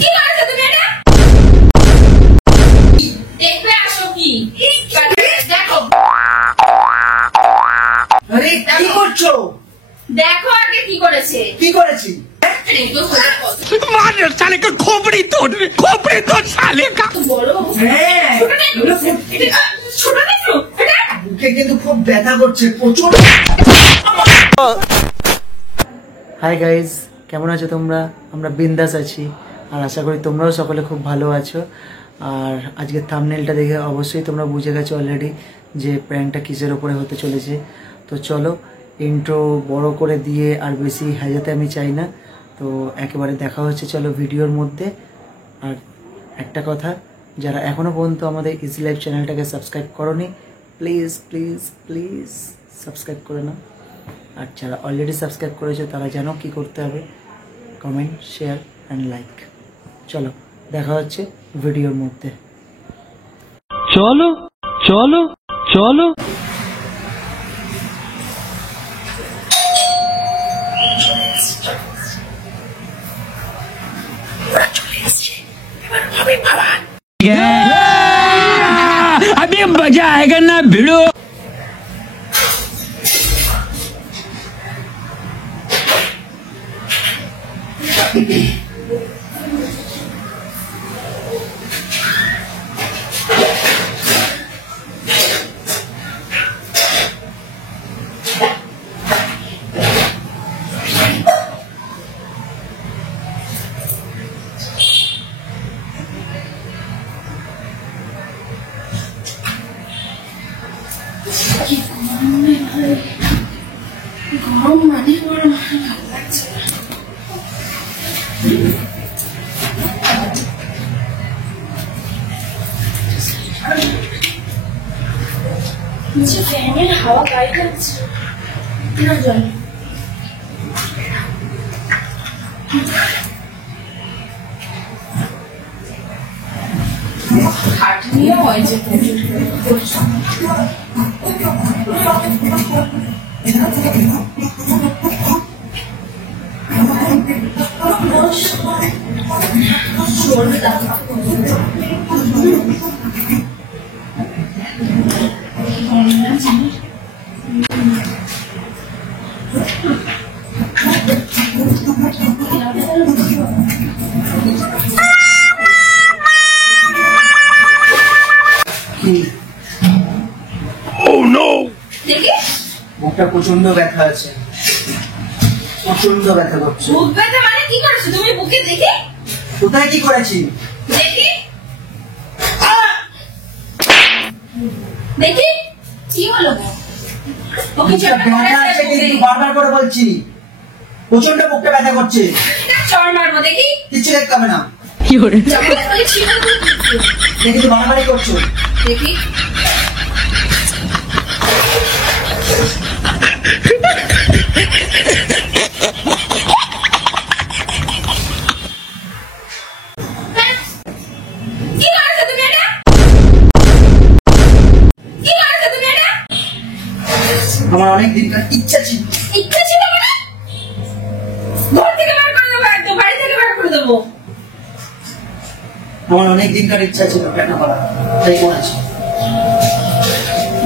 কি করেছো তুমি এটা? দেখবে আসো কি? দেখো। আরে কি করছো? দেখো আগে কি করেছে। কি করেছি? मार साले का खोपड़ी तोड़ साले का। বলো। হ্যাঁ ছোট দেখো এটা। বুকে কিন্তু খুব ব্যথা করছে প্রচুর। হাই গাইজ, কেমন আছো তোমরা? আমরা বিন্দাস আছি আর আশা করি তোমরাও সকলে খুব ভালো আছো। আর আজকের থাম্বনেলটা দেখে অবশ্যই তোমরা বুঝে গেছো অলরেডি যে প্র্যাঙ্কটা কিসের ওপরে হতে চলেছে। তো চলো, ইন্ট্রো বড় করে দিয়ে আর বেশি হাজাতে আমি চাই না, তো একেবারে দেখা হচ্ছে চলো ভিডিওর মধ্যে। আর একটা কথা, যারা এখনও পর্যন্ত আমাদের ইজি লাইফ চ্যানেলটাকে সাবস্ক্রাইব করোনি, প্লিজ প্লিজ প্লিজ সাবস্ক্রাইব করে নাও। আর যারা অলরেডি সাবস্ক্রাইব করেছে তারা জানো কি করতে হবে, কমেন্ট, শেয়ার অ্যান্ড লাইক। চলো দেখা হচ্ছে ভিডিওর মধ্যে। चलो चलो चलो अभी मजा आएगा ना भिड़ो। গরম মানে গরম লাগছে। ফ্যানের হাওয়া গায়ে লাগছে না জল। খাটনিও হয়েছে বুকটা প্রচন্ড ব্যথা আছে, প্রচন্ড ব্যথা করছে। বুক ব্যথা মানে কি করেছো তুমি বুকে? দেখি কোথায় কি করেছি? দেখি দেখি কি হলো? বুকটা ব্যথা আছে কিন্তু বারবার করে বলছি, প্রচন্ড বুকটা ব্যথা করছে। চড় মারবো দেখি। কিচ্ছু দেখতে হবে না, দেখি তো বাড়াবাড়ি করছো। দেখি আমার অনেক দিনকার ইচ্ছা ছিল। ইচ্ছা ছিল মানে ঘর থেকে বার করে দেবো, একদম বাড়ি থেকে বার করে দেবো। আমার অনেক দিনকার ইচ্ছা ছিল কেন করা, তাই করেছি।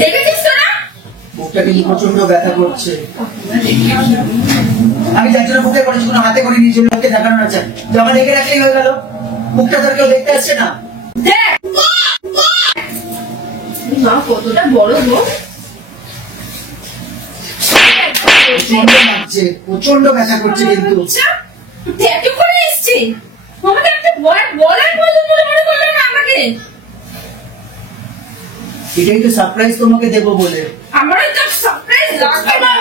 দেখেছিস তো না? বুকটা কিন্তু প্রচন্ড ব্যথা করছে। আমি যার জন্য বুকে করেছি, কোনো হাতে করে নিজের লোককে দেখানো না চাই। জমা দেখে রাখলেই হয়ে গেল, বুকটা তোর কেউ দেখতে আসছে না। দেখ মা কতটা বড় গো। প্রচন্ড লাগছে, প্রচন্ড ব্যথা করছে কিন্তু। ট্যাটু করে এসেছি, আমাকে একটা বলার পর্যন্ত মনে করলো না আমাকে। এটাই তো সারপ্রাইজ তোমাকে দেবো বলে। আমার তো সারপ্রাইজ লাগবে না,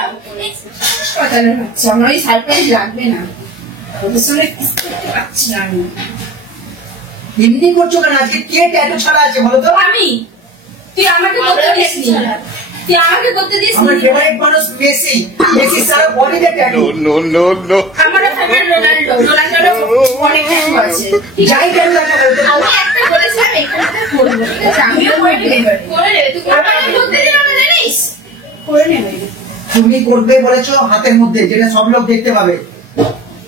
কথাটা হচ্ছে আমার এই সারপ্রাইজ লাগবে না। ওদের সঙ্গে করতে পারছি না আমি। এমনি করছো কেন? আজকে কে ট্যাটু ছাড়া আছে বলো তো? আমি, তুই আমাকে করতে দিসনি, তুই আমাকে করতে দিসনি। আমার ফেভারিট মানুষ মেসি, মেসি সারা বডিতে ট্যাটু। नो नो नो আমার ফেভারিট রোনাল্ডো, রোনাল্ডোর অনেক ট্যাটু আছে। যাই ট্যাটু আছে বলতে আমি একটা বলেছিলাম এখানে করবো, ঠিক আছে? আমিও করে নেবে, করে নেবে। তুই আমাকে করতে দিলে না জানিস, করে নেবে। তুমি করবে বলেছো হাতের মধ্যে, যেটা সব লোক দেখতে পাবে।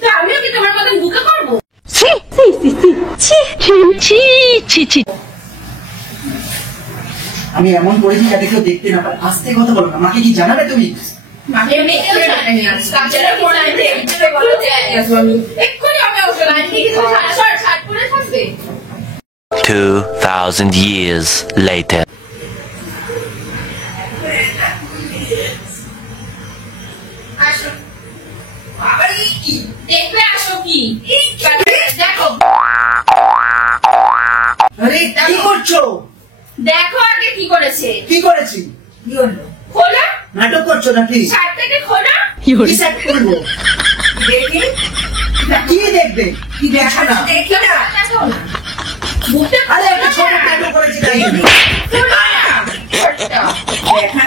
তো আমিও কি তোমার মতন বুকে করবো? ছি ছি। আমি এমন করেছি যাতে কেউ দেখতে না পারে। আস্তে কথা বলো না, মাকে কি জানাবে তুমি? মাকে আমি এক্ষুনি কাজের ফোন আনতে এক্ষুনি বলো যে এক্ষুনি আমি ওকে লাইন দিয়ে শার্ট পরে থাকবে। 2000 years later. আসো আবার কি দেখবে? আসো কি দেখো, আরে কি করছো? দেখো আগে কি করেছে। কি করেছি? কি হলো? খোলা নাটক করছো নাকি? শার্টটাকে খোলা। কি হলো? কি সেট করবো? দেখি কি দেখবে? কি দেখো না? দেখি না, দেখো না মুখে। আরে একটা ছোট নাটক করেছি তাই জন্য। খোলা শার্টটা দেখা।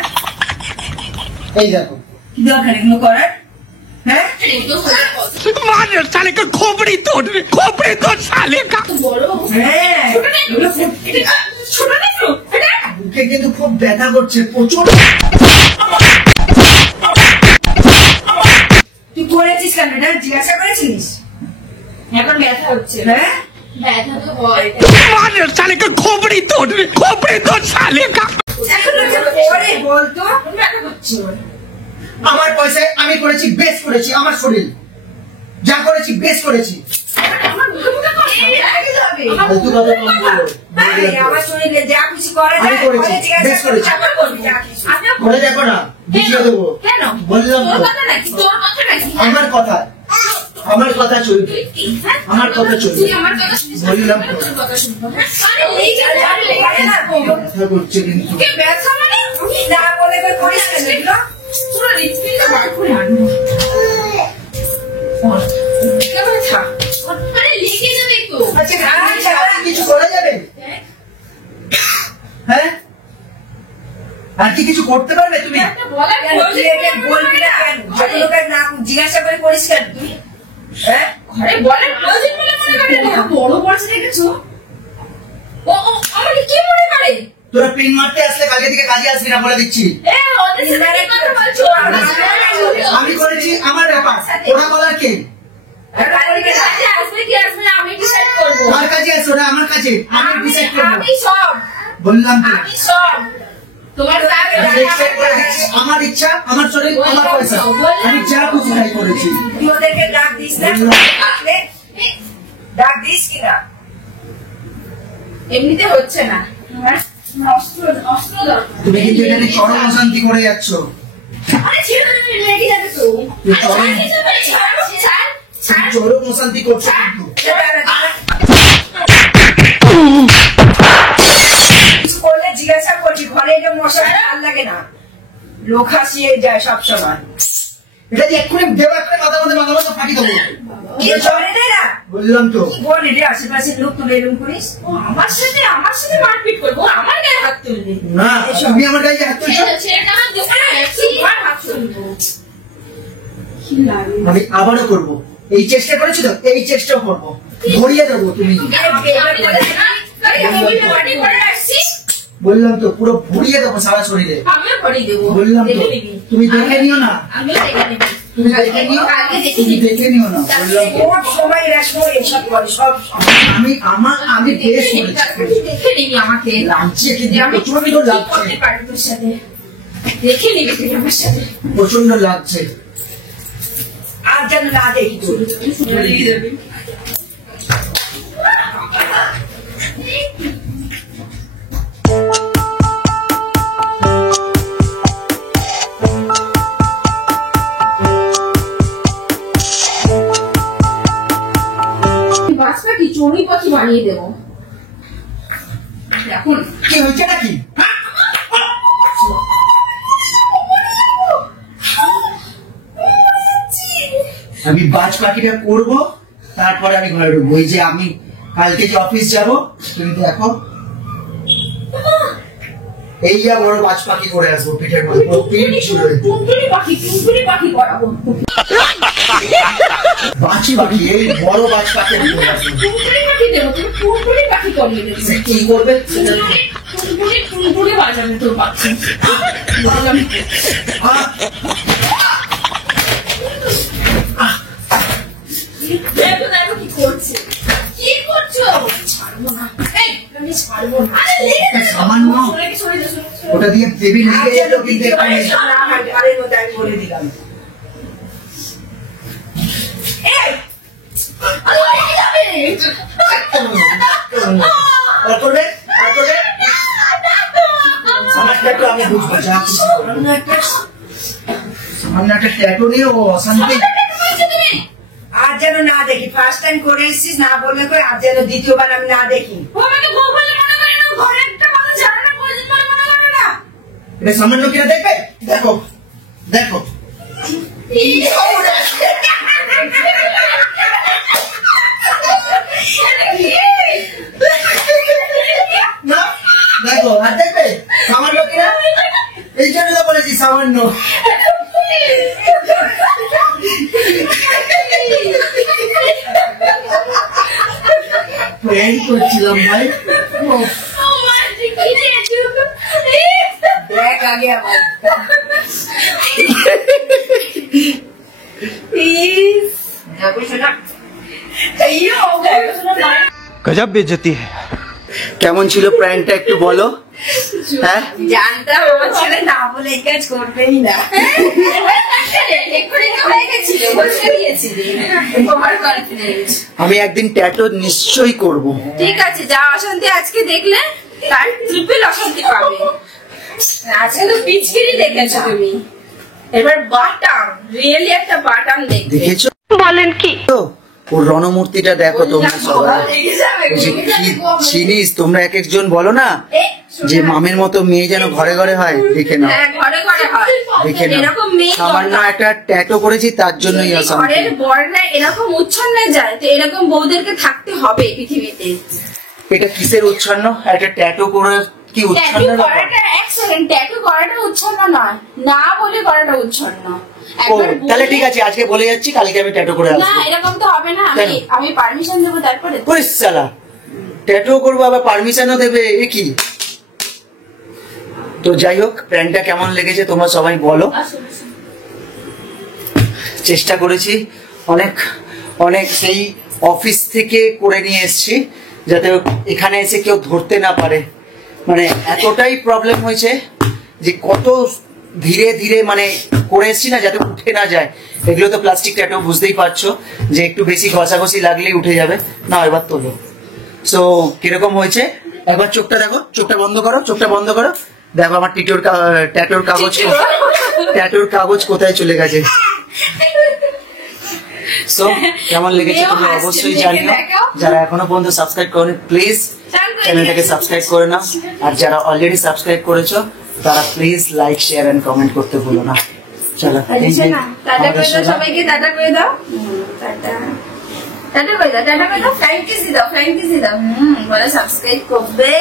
এই দেখো। কি দরকার এগুলো করার? হ্যাঁ मार साले का खोपड़ी तोड़ साले का। বলো হ্যাঁ ছোট দেখো এটা বুকে কিন্তু খুব ব্যথা করছে প্রচুর। তুই করেছিস কেন? এটা জিজ্ঞাসা করেছিস? এখন ব্যথা হচ্ছে। হ্যাঁ ব্যথা তো হয়। मार साले का खोपड़ी तोड़ साले का। এখন পরে বলতো ব্যথা হচ্ছে। আমার পয়সায় আমি করেছি, বেশ করেছি। আমার শরীর যা করেছি বেশ করেছি। আমার মুখে মুখে কথা কি হবে? ফালতু কথা বলবো না। আমার শরীরে যা কিছু করে আমি করেছি, বেশ করেছি। করে দেখো না, বুঝিয়ে দেবো। কেন বললাম তোর তো। কথা নাকি? তোর কথা নাকি? আমার কথা চলবে। আমার কথা চলবে। তুই আমার কথা শুনিস না, বললাম আমি তো। তোর কথা শুনবো। আরে এই যে লেগে না ব্যথা করছে কিন্তু। তোকে ব্যথা মানে আমি না বলে বের করিস কেন এগুলো? পুরো রিস্পিটা বার করে আনবো। কেমন থাক? আরে লেগে যাবে তো। আচ্ছা আর কিছু করা যাবে? হ্যাঁ আর কি কিছু করতে পারবে তুমি? একটা বলার প্রয়োজন নেই। বলবি না কেন? যতটা না জিজ্ঞাসা করে করিস কেন তুই? হ্যাঁ ঘরে বলার প্রয়োজন বলে মনে করে না। বড় বলছে দেখেছো? ও আমাকে কি মনে করে? তোরা পিন মারতে আসলে কালকে থেকে কাজে আসবি না বলে দিচ্ছি। ওদের সাথে কি কথা বলছো? আমি করেছি আমার ব্যাপার, ওরা বলার কে? কালকে কাজে আসবে কি আসবে না আমি ডিসাইড করবো। আমার কাজে আসো, ওরা আমার কাছে, আমি ডিসাইড করবো। আমি সব বললাম তো। আমি সব তোমার কাজ আমি decide করে দিচ্ছি, আমার ইচ্ছা, আমার শরীর, আমার পয়সা, আমি যা খুশি তাই করেছি। তুই ওদেরকে ডাক দিস না? ডাক দিস কিনা? এমনিতে হচ্ছে না। অস্ত্র দরকার। তুমি কিন্তু এখানে চরম অশান্তি করে যাচ্ছ। আরে ছেড়ে দে, লেগে যাবে তো। তুই চরম- ছাড়। চরম অশান্তি করছো কিন্তু। কিছু করলে জিজ্ঞাসা করছি, ঘরে এটা মশা ভাল লাগে না, লোক হাসিয়ে যায় সব সময়। এটা যে এক্ষুনি দেবা করে মাথা মধ্যে ফাটি দেবো। বললাম তো। কি বল এটা? আশেপাশের লোক তুলে এরকম করিস? ও আমার সাথে মারপিট করবো, আমার গায়ে হাত তুলবে না, তুমি আমার গায়ে হাত তুলছো। আমি আবারও করবো, এই চেষ্টা করেছি তো, এই চেষ্টাও করবো, ধরিয়ে দেবো। তুমি বললাম তো, পুরো ভরিয়ে দেবো সারা শরীরে। বললাম তো, তুমি দেখে নিও না, তুমি দেখে নিও, তুমি দেখে নিও না। বললাম তো, আমি বেশ করেছি। লাগছে কিন্তু প্রচন্ড লাগছে, দেখে নিবি তুই আমার সাথে। প্রচন্ড লাগছে। আর যেন না দেখি বাচ্চাটি চড়ুই পাখি বানিয়ে দেবো। এখন কি হয়েছে নাকি? আমি বাজ পাখিটা করবো, তারপরে আমি ঘরে ঢুকবো। ওই যে আমি কালকে যে অফিস যাবো, তুমি দেখো এই যা বড় বাজ পাখি করে আসবো পিঠের মধ্যে, পিঠ ছুড়ে টুনটুনি পাখি করাবো। বাজ পাখি, এই বড় বাজ পাখি আমি করে আসবো। টুনটুনি পাখি দেবো, তুমি টুনটুনি পাখি করিয়ে দেবে। কি করবে? টুনটুনি বাজাবে তোর পাখি। দেখো কি করছে, কি করছো? ছাড়বো না। এই আরে লেগে যাবে। সামান্য ওটা দিয়ে দেবী লেগে যেত কিন্তু এখানে আরে মধ্যে আমি বলে দিলাম এই আরে লেগে যাবে। আর করবে সামান্য একটু আমি বুঝবো যা কিছু সামান্য একটা ট্যাটু নিয়ে ও অশান্তি। আজ যেন না দেখি, ফার্স্ট টাইম করে এসেছিস না বললে করে, আজ যেন দ্বিতীয়বার আমি না দেখি। এটা সামান্য কিনা দেখবে, দেখো দেখো না দেখো আর দেখবে সামান্য কিনা, এই জন্য তো বলেছি সামান্য। প্রেম করছিলাম ভাই। দেখ আগে আমার गजब बेइज्जती है। কেমন ছিল প্র্যাঙ্কটা একটু বলো? হ্যাঁ জানতাম আমার ছেলে না বলে এই কাজ করবেই না। এক্ষুনি তো হয়ে গেছিল, বসে দিয়েছিলি। Over confidence. আমি একদিন ট্যাটু নিশ্চয়ই করব। ঠিক আছে, যা অশান্তি আজকে দেখলে তার ট্রিপল অশান্তি পাবে। আজকে তো পিচকিরি দেখেছো তুমি, এবার বাটাম, রিয়েলি একটা বাটাম দেখবে। দেখেছো বলেন কি ওর রণমূর্তিটা দেখো তোমরা সবাই। ওই যে কি জিনিস তোমরা এক একজন বলো না যে মামের মতো মেয়ে যেন ঘরে ঘরে হয়, দেখে নাও হ্যাঁ, ঘরে ঘরে হয়। দেখে নাও এরকম মেয়ে সামান্য একটা ট্যাটু করেছি তার জন্যই অশান্তি। ঘরের বড়রা এরকম উচ্ছন্নে যায়, তো এরকম বউদেরকে থাকতে হবে পৃথিবীতে। এটা কিসের উচ্ছন্ন? একটা ট্যাটু করে কি ট্যাটু উচ্ছন্ন না? করাটা এক সেকেন্ড, ট্যাটু করাটা উচ্ছন্ন নয়, না বলে করাটা উচ্ছন্ন। ও তাহলে ঠিক আছে, আজকে বলে যাচ্ছি, কালকে আমি ট্যাটু করে না আসবো। এরকম তো হবে না, আমি পারমিশন দেবো তারপরে। ওই শালা ট্যাটু করবো আবার পারমিশনও দেবে, এ কি? তো যাই হোক, প্ল্যানটা কেমন লেগেছে তোমরা সবাই বলো। চেষ্টা করেছি অনেক অনেক, সেই অফিস থেকে করে নিয়ে এসেছি যাতে এখানে এসে কেউ ধরতে না পারে। মানে এতটাই প্রবলেম হয়েছে যে কত ধীরে ধীরে মানে করে এসেছি না, যাতে উঠে না যায়। এগুলো তো প্লাস্টিক ট্যাটু, বুঝতেই পারছো যে একটু বেশি ঘষাঘষি লাগলেই উঠে যাবে না। এবার তোলো। সো কিরকম হয়েছে একবার চোখটা দেখো, চোখটা বন্ধ করো, চোখটা বন্ধ করো, দেখো আমার ট্যাটুর কাগজ কোথায় চলে গেছে। সো কেমন লেগেছে তুমি অবশ্যই জানিও। যারা এখনো পর্যন্ত সাবস্ক্রাইব করেনি প্লিজ চ্যানেলটাকে সাবস্ক্রাইব করে নাও, আর যারা অলরেডি সাবস্ক্রাইব করেছো তারা please like share and comment করতে ভুলো না। চলো টাটা করে দাও সবাইকে, টাটা করে দাও, টাটা টাটা করে দাও, টাটা করে দাও, ফ্লাইং কিস দাও, ফ্লাইং কিস দাও। বলে সাবস্ক্রাইব করবে।